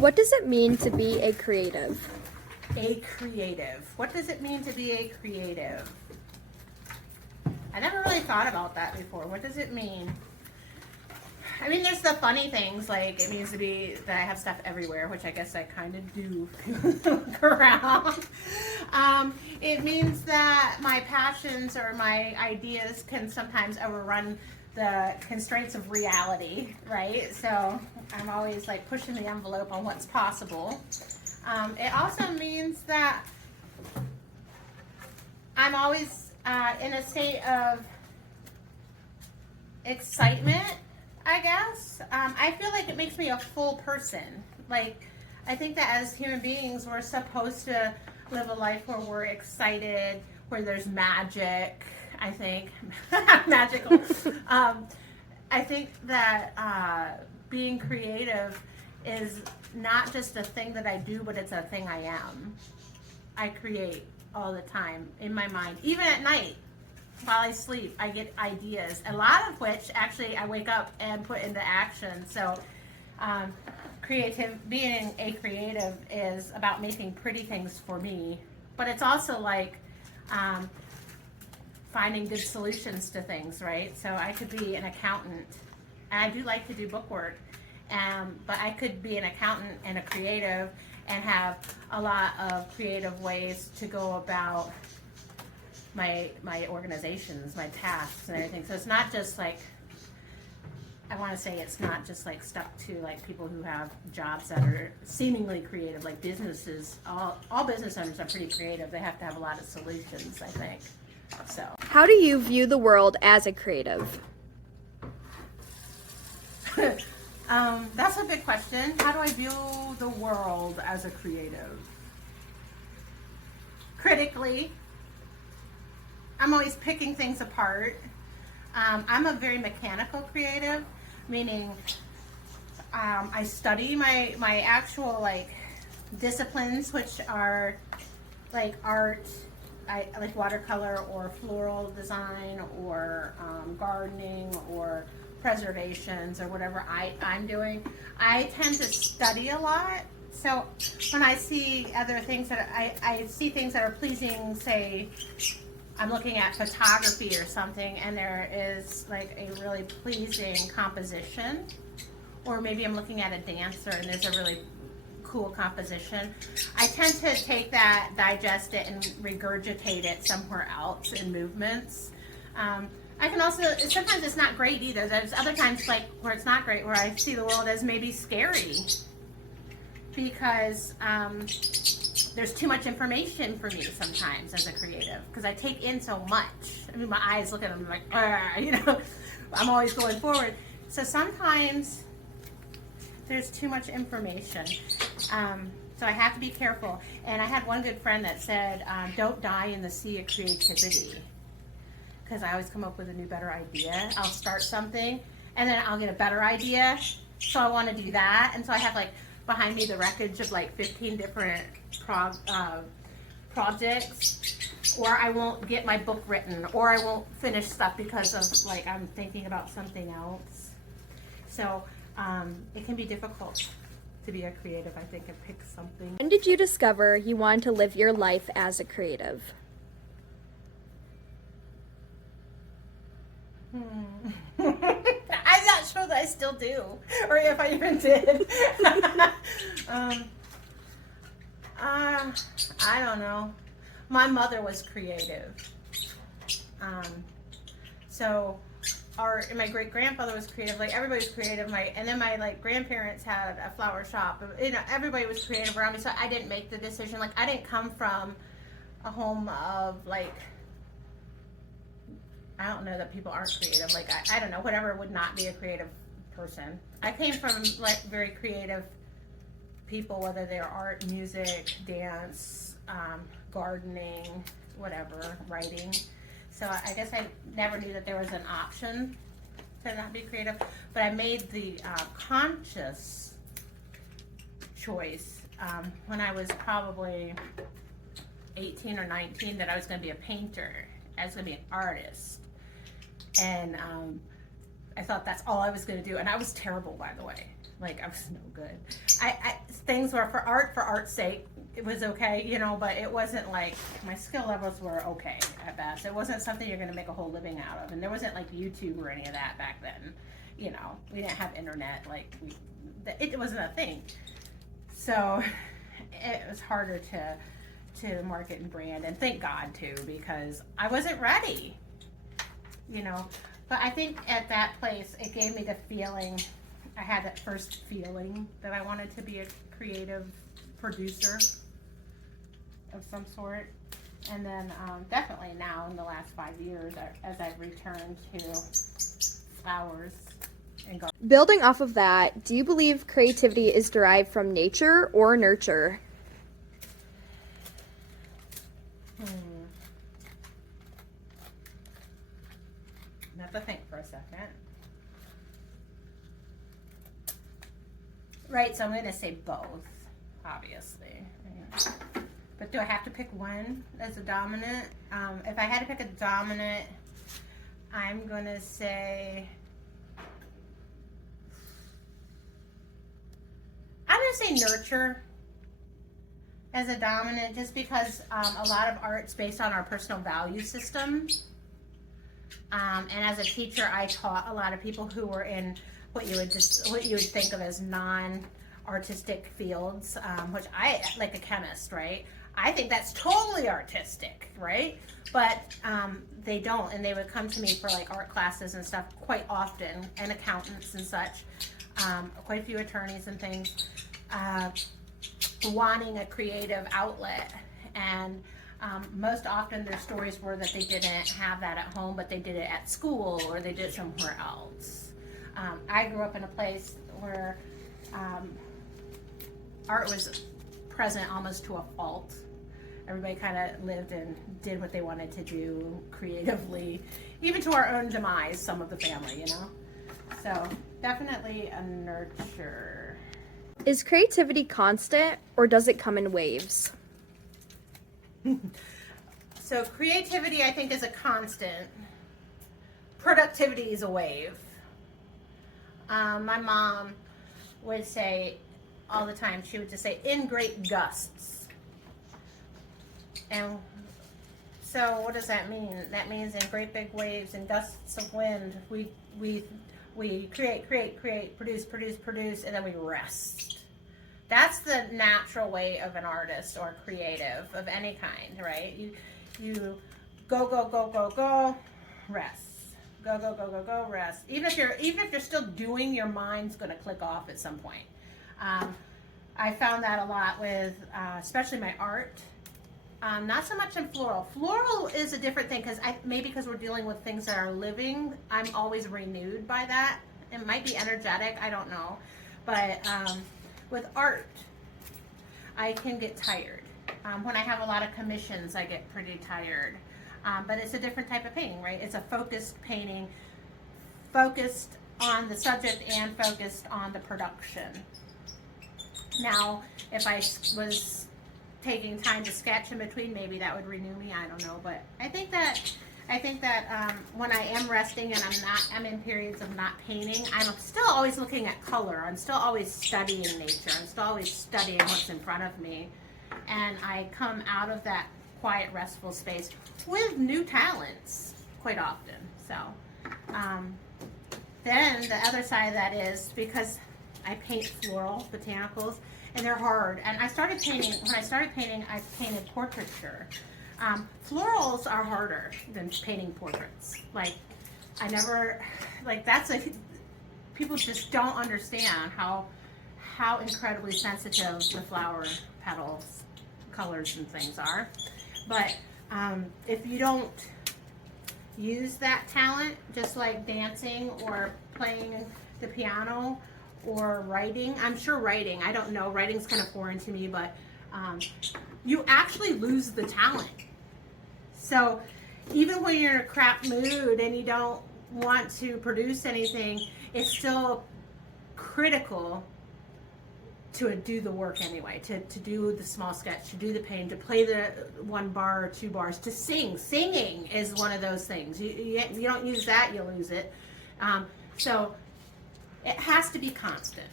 What does it mean to be a creative? A creative. What does it mean to be a creative? I never really thought about that before. What does it mean? I mean, there's the funny things, like it means to be that I have stuff everywhere, which I guess I kind of do look around. It means that my passions or my ideas can sometimes overrun the constraints of reality, right? So I'm always like pushing the envelope on what's possible. It also means that I'm always in a state of excitement, I guess. I feel like it makes me a full person. Like, I think that as human beings, we're supposed to live a life where we're excited, where there's magic, I think. Magical. I think that being creative is not just a thing that I do, but it's a thing I am. I create all the time in my mind. Even at night, while I sleep, I get ideas, a lot of which actually I wake up and put into action. So being a creative is about making pretty things for me, but it's also like finding good solutions to things, right? So I could be an accountant, and I do like to do book work, but I could be an accountant and a creative and have a lot of creative ways to go about my organizations, my tasks and everything. So it's not just like, I want to say it's not just like stuck to like people who have jobs that are seemingly creative, like businesses. All business owners are pretty creative. They have to have a lot of solutions, I think. So How do you view the world as a creative? that's a big question. How do I view the world as a creative? Critically. I'm always picking things apart. I'm a very mechanical creative, meaning I study my actual like disciplines, which are like art, I like watercolor or floral design or gardening or preservations or whatever I'm doing. I tend to study a lot. So when I see other things that I see things that are pleasing, say, I'm looking at photography or something and there is like a really pleasing composition, or maybe I'm looking at a dancer and there's a really cool composition, I tend to take that, digest it, and regurgitate it somewhere else in movements. I can also, sometimes it's not great either. There's other times like where it's not great, where I see the world as maybe scary because there's too much information for me sometimes as a creative, because I take in so much. I mean, my eyes look at them like, you know, I'm always going forward. So sometimes there's too much information. So I have to be careful. And I had one good friend that said, don't die in the sea of creativity. Because I always come up with a new, better idea. I'll start something and then I'll get a better idea. So I want to do that. And so I have like behind me the wreckage of like 15 different projects, or I won't get my book written, or I won't finish stuff because of like I'm thinking about something else. So it can be difficult to be a creative, I think, and pick something. When did you discover you wanted to live your life as a creative? I'm not sure that I still do, or if I even did. I don't know. My mother was creative. So my great grandfather was creative. Like everybody was creative. And then my like grandparents had a flower shop. You know, everybody was creative around me. So I didn't make the decision. Like I didn't come from a home of like, I don't know that people aren't creative. Like I don't know, whatever would not be a creative person. I came from like very creative people, whether they're art, music, dance, gardening, whatever, writing. So I guess I never knew that there was an option to not be creative, but I made the conscious choice when I was probably 18 or 19 that I was going to be a painter. I was going to be an artist. And I thought that's all I was going to do. And I was terrible, by the way. Like, I was no good. things were for art's sake. It was okay, you know, but it wasn't like, my skill levels were okay at best. It wasn't something you're going to make a whole living out of. And there wasn't like YouTube or any of that back then. You know, we didn't have internet, like it wasn't a thing. So it was harder to market and brand, and thank God too, because I wasn't ready, you know. But I think at that place, it gave me the feeling, I had that first feeling that I wanted to be a creative producer of some sort. And then definitely now in the last 5 years, as I've returned to flowers and garden. Building off of that, do you believe creativity is derived from nature or nurture? I have to think for a second. Right, so I'm going to say both, obviously. But do I have to pick one as a dominant? If I had to pick a dominant, I'm going to say, nurture as a dominant, just because a lot of art's based on our personal value system. And as a teacher, I taught a lot of people who were in what you would think of as non-artistic fields, which I, like a chemist, right? I think that's totally artistic, right? But they don't, and they would come to me for like art classes and stuff quite often, and accountants and such, quite a few attorneys and things, wanting a creative outlet. And most often their stories were that they didn't have that at home, but they did it at school or they did it somewhere else. I grew up in a place where art was present almost to a fault. Everybody kind of lived and did what they wanted to do creatively, even to our own demise, some of the family, you know? So definitely a nurture. Is creativity constant or does it come in waves? So creativity, I think, is a constant. Productivity is a wave. My mom would say all the time, she would just say, in great gusts. And so what does that mean? That means in great big waves and gusts of wind, we create, produce, and then we rest. That's the natural way of an artist or creative of any kind, right? You go, rest. Go, rest. Even if you're still doing, your mind's going to click off at some point. I found that a lot with, especially my art. Not so much in floral. Floral is a different thing maybe because we're dealing with things that are living. I'm always renewed by that. It might be energetic, I don't know. But with art, I can get tired. When I have a lot of commissions, I get pretty tired. But it's a different type of painting, right? It's a focused painting, focused on the subject and focused on the production. Now, if I was taking time to sketch in between, maybe that would renew me. I don't know, but I think that when I am resting and I'm in periods of not painting, I'm still always looking at color. I'm still always studying nature. I'm still always studying what's in front of me, and I come out of that quiet, restful space with new talents quite often. So then the other side of that is because I paint floral botanicals, and they're hard. And when I started painting, I painted portraiture. Florals are harder than painting portraits. People just don't understand how incredibly sensitive the flower petals, colors and things are. But if you don't use that talent, just like dancing or playing the piano or writing, I don't know, writing's kind of foreign to me, but you actually lose the talent. So even when you're in a crap mood and you don't want to produce anything, it's still critical to do the work anyway, to do the small sketch, to do the paint, to play the 1 bar or 2 bars, to sing. Singing is one of those things. You don't use that, you lose it. So it has to be constant.